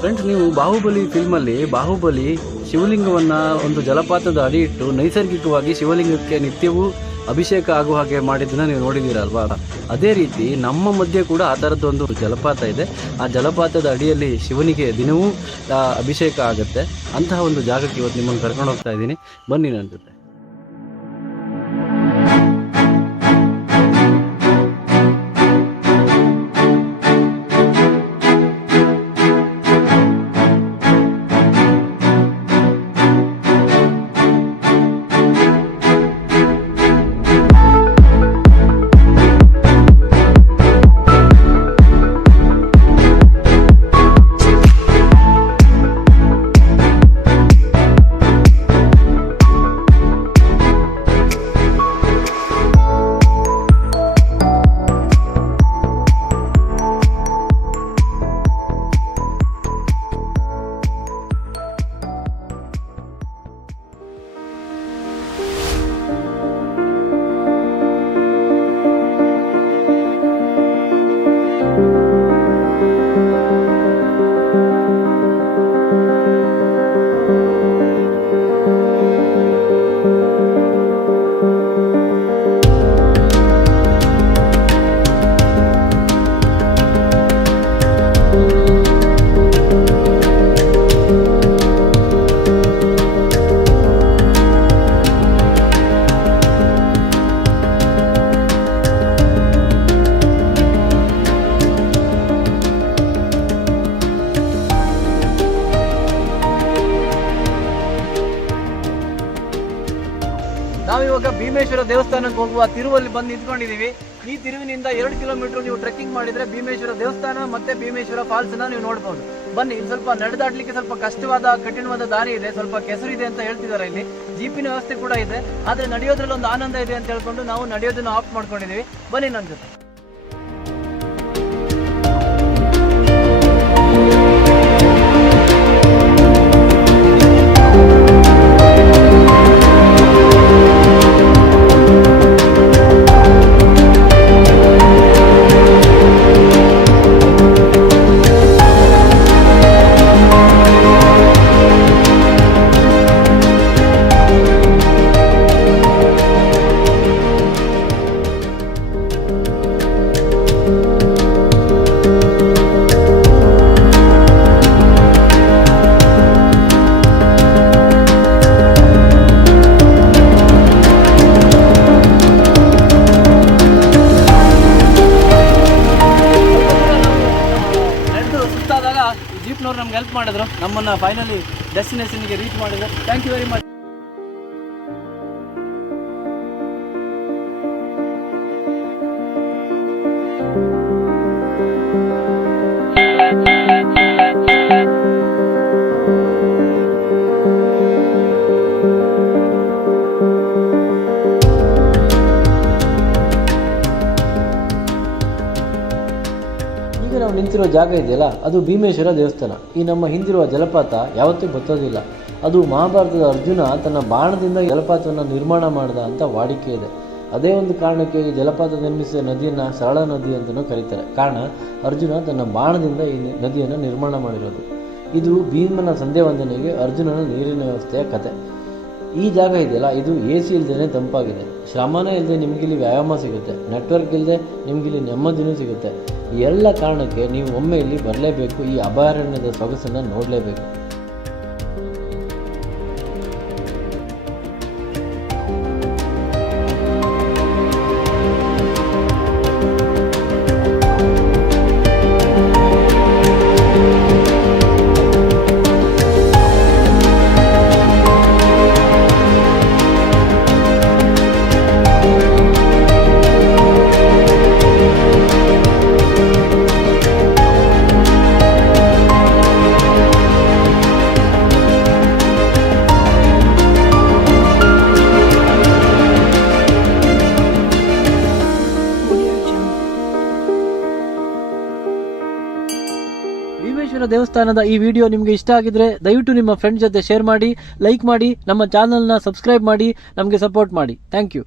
Friends, ನೀವು ಬಾಹುಬಲಿ ಫಿಲ್ಮಲ್ಲಿ ಬಾಹುಬಲಿ ಶಿವಲಿಂಗವನ್ನ ಒಂದು ಜಲಪಾತದ ಅಡಿ ಇಟ್ಟು ನೈಸರ್ಗಿಕವಾಗಿ ಶಿವಲಿಂಗಕ್ಕೆ ನಿತ್ಯವೂ ಅಭಿಷೇಕ ಆಗುವ ಹಾಗೆ ಮಾಡಿದ್ದನ್ನ ನೀವು ನೋಡಿದ್ದೀರಲ್ವಾ. ಅದೇ ರೀತಿ ನಮ್ಮ ಮಧ್ಯೆ ಕೂಡ ಆ ಥರದ್ದೊಂದು ಜಲಪಾತ ಇದೆ. ಆ ಜಲಪಾತದ ಅಡಿಯಲ್ಲಿ ಶಿವನಿಗೆ ದಿನವೂ ಅಭಿಷೇಕ ಆಗುತ್ತೆ. ಅಂತಹ ಒಂದು ಜಾಗಕ್ಕೆ ಇವತ್ತು ನಿಮ್ಮನ್ನು ಕರ್ಕೊಂಡು ಹೋಗ್ತಾ ಇದ್ದೀನಿ, ಬನ್ನಿ ನನ್ನ ಜೊತೆ. ನಾವಿವಾಗ ಭೀಮೇಶ್ವರ ದೇವಸ್ಥಾನಕ್ಕೆ ಹೋಗುವ ತಿರುವಲ್ಲಿ ಬಂದು ನಿಂತ್ಕೊಂಡಿದ್ದೀವಿ. ಈ ತಿರುವಿನಿಂದ 2 ಕಿಲೋಮೀಟರ್ ನೀವು ಟ್ರೆಕ್ಕಿಂಗ್ ಮಾಡಿದ್ರೆ ಭೀಮೇಶ್ವರ ದೇವಸ್ಥಾನ ಮತ್ತೆ ಭೀಮೇಶ್ವರ ಫಾಲ್ಸ್ ನೀವು ನೋಡ್ಬೋದು. ಬನ್ನಿ, ಸ್ವಲ್ಪ ನಡೆದಾಡ್ಲಿಕ್ಕೆ ಸ್ವಲ್ಪ ಕಷ್ಟವಾದ ಕಠಿಣವಾದ ದಾರಿ ಇದೆ, ಸ್ವಲ್ಪ ಕೆಸರಿದೆ ಅಂತ ಹೇಳ್ತಿದ್ದಾರೆ. ಇಲ್ಲಿ ಜೀಪಿನ ವ್ಯವಸ್ಥೆ ಕೂಡ ಇದೆ, ಆದ್ರೆ ನಡೆಯೋದ್ರಲ್ಲಿ ಒಂದು ಆನಂದ ಇದೆ ಅಂತ ಹೇಳ್ಕೊಂಡು ನಾವು ನಡೆಯೋದನ್ನ ಆಫ್ ಮಾಡ್ಕೊಂಡಿದೀವಿ. ಬನ್ನಿ ನನ್ನ ಜೊತೆ. ಜೀಪ್ನವ್ರು ನಮ್ಗೆ ಹೆಲ್ಪ್ ಮಾಡಿದ್ರು, ನಮ್ಮನ್ನು ಫೈನಲಿ ಡೆಸ್ಟಿನೇಷನ್ಗೆ ರೀಚ್ ಮಾಡಿದ್ರು. Thank you very much. ನಾವು ನಿಂತಿರೋ ಜಾಗ ಇದೆಯಲ್ಲ, ಅದು ಭೀಮೇಶ್ವರ ದೇವಸ್ಥಾನ. ಈ ನಮ್ಮ ಹಿಂದಿರುವ ಜಲಪಾತ ಯಾವತ್ತೂ ಬತ್ತೋದಿಲ್ಲ. ಅದು ಮಹಾಭಾರತದ ಅರ್ಜುನ ತನ್ನ ಬಾಣದಿಂದ ಜಲಪಾತವನ್ನು ನಿರ್ಮಾಣ ಮಾಡಿದ ಅಂತ ವಾಡಿಕೆ ಇದೆ. ಅದೇ ಒಂದು ಕಾರಣಕ್ಕೆ ಈ ಜಲಪಾತ ನಿರ್ಮಿಸಿದ ನದಿಯನ್ನು ಸರಳ ನದಿ ಅಂತಲೂ ಕರೀತಾರೆ. ಕಾರಣ, ಅರ್ಜುನ ತನ್ನ ಬಾಣದಿಂದ ಈ ನದಿಯನ್ನು ನಿರ್ಮಾಣ ಮಾಡಿರೋದು. ಇದು ಭೀಮನ ಸಂಧ್ಯಾ ವಂದನೆಗೆ ಅರ್ಜುನನ ನೀರಿನ ವ್ಯವಸ್ಥೆಯ ಕತೆ. ಈ ಜಾಗ ಇದೆಯಲ್ಲ, ಇದು AC ಇಲ್ಲದೇ ತಂಪಾಗಿದೆ. ಶ್ರಮನೇ ಇಲ್ಲದೆ ನಿಮಗಿಲ್ಲಿ ವ್ಯಾಯಾಮ ಸಿಗುತ್ತೆ, ನೆಟ್ವರ್ಕ್ ಇಲ್ಲದೆ ನಿಮಗಿಲ್ಲಿ ನೆಮ್ಮದಿನೂ ಸಿಗುತ್ತೆ. ಈ ಎಲ್ಲ ಕಾರಣಕ್ಕೆ ನೀವು ಒಮ್ಮೆ ಇಲ್ಲಿ ಬರಲೇಬೇಕು, ಈ ಅಭಯಾರಣ್ಯದ ಸೊಗಸನ್ನು ನೋಡಲೇಬೇಕು. ಭೀಮೇಶ್ವರ ದೇವಸ್ಥಾನದ ಈ ವಿಡಿಯೋ ನಿಮಗೆ ಇಷ್ಟ ಆಗಿದ್ರೆ ದಯವಿಟ್ಟು ನಿಮ್ಮ ಫ್ರೆಂಡ್ ಜೊತೆ ಶೇರ್ ಮಾಡಿ, ಲೈಕ್ ಮಾಡಿ, ನಮ್ಮ ಚಾನೆಲ್ನ ಸಬ್ಸ್ಕ್ರೈಬ್ ಮಾಡಿ, ನಮಗೆ ಸಪೋರ್ಟ್ ಮಾಡಿ. Thank you.